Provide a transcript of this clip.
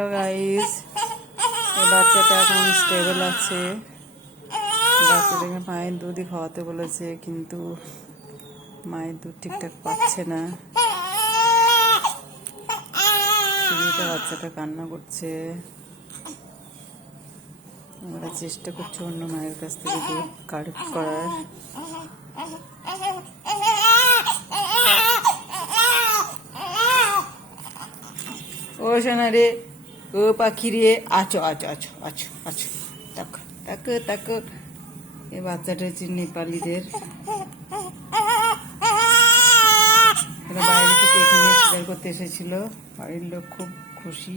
Hello guys, বাচ্চাটা এখন stable আছে। বাচ্চাটাকে মায়ের দুধই খাওয়াতে বলেছে, কিন্তু মায়ের দুধ ঠিকঠাক পাচ্ছে না। বাচ্চাটা কান্না করছে। আমরা চেষ্টা করছি অন্য মায়ের কাছ থেকে দুধ কালেক্ট করার। ও সোনা রে, ও পাখি রে, আছো আছো আছো আছো আছো, তাক তাক তাক। এই বাচ্চাটা হচ্ছে নেপালিদের। এরা বাইরে থেকে এখানে শিকার করতে এসেছিল। বাড়ির লোক খুব খুশি।